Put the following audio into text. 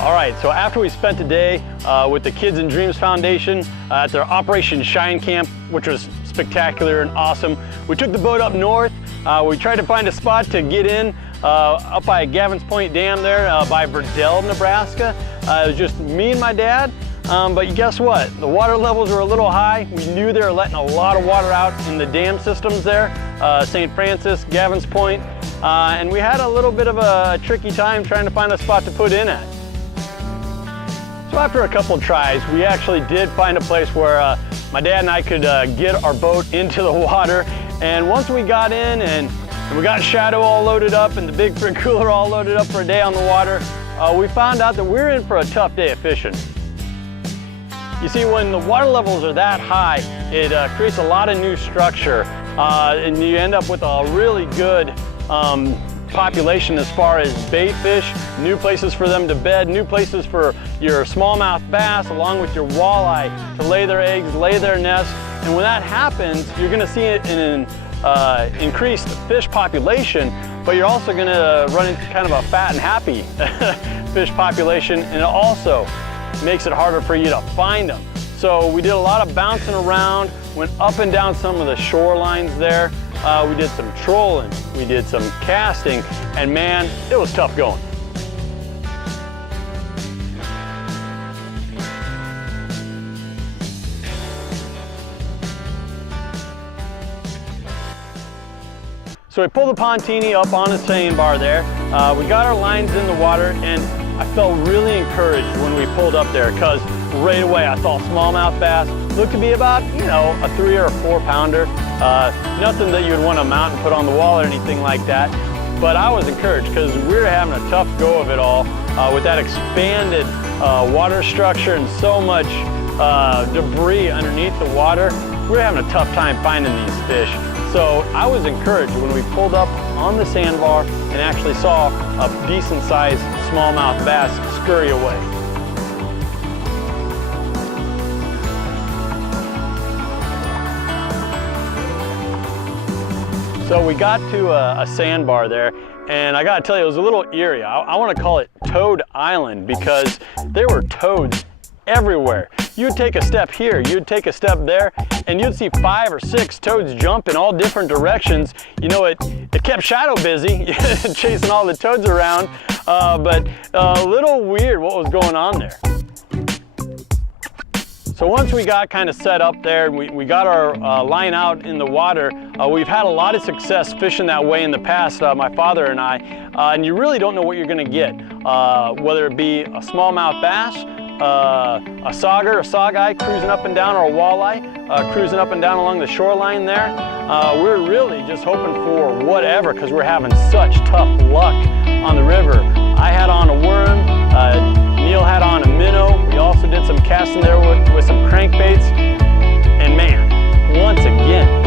All right, so after we spent the day with the Kids and Dreams Foundation at their Operation Shine Camp, which was spectacular and awesome, we took the boat up north. We tried to find a spot to get in up by Gavin's Point Dam there by Verdell, Nebraska. It was just me and my dad, but guess what? The water levels were a little high. We knew they were letting a lot of water out in the dam systems there, St. Francis, Gavin's Point, and we had a little bit of a tricky time trying to find a spot to put in at. So after a couple of tries, we actually did find a place where my dad and I could get our boat into the water. And once we got in and we got Shadow all loaded up and the big frig cooler all loaded up for a day on the water, we found out that we're in for a tough day of fishing. You see, when the water levels are that high, it creates a lot of new structure and you end up with a really good population as far as bait fish, new places for them to bed, new places for your smallmouth bass along with your walleye to lay their eggs, lay their nests. And when that happens, you're going to see an increased fish population, but you're also going to run into kind of a fat and happy fish population, and it also makes it harder for you to find them. So we did a lot of bouncing around, went up and down some of the shorelines there. We did some trolling, we did some casting, and man, it was tough going. So we pulled the Tini up on the sandbar there. We got our lines in the water, and I felt really encouraged when we pulled up there because right away I saw smallmouth bass. Looked to be about, you know, a 3 or 4 pounder. Nothing that you would want to mount and put on the wall or anything like that. But I was encouraged because we were having a tough go of it all with that expanded water structure and so much debris underneath the water. We were having a tough time finding these fish. So I was encouraged when we pulled up on the sandbar and actually saw a decent sized smallmouth bass scurry away. So we got to a sandbar there, and I gotta tell you, it was a little eerie. I wanna call it Toad Island because there were toads everywhere. You'd take a step here, you'd take a step there, and you'd see 5 or 6 toads jump in all different directions. You know, it kept Shadow busy chasing all the toads around, but a little weird what was going on there. So once we got kind of set up there, we got our line out in the water. We've had a lot of success fishing that way in the past, my father and I, and you really don't know what you're gonna get, whether it be a smallmouth bass, a sauger, a sawguy cruising up and down, or a walleye cruising up and down along the shoreline there. We're really just hoping for whatever because we're having such tough luck on the river. I had on a worm, Neil had on a minnow. We also did some casting there with some crankbaits, and man, once again,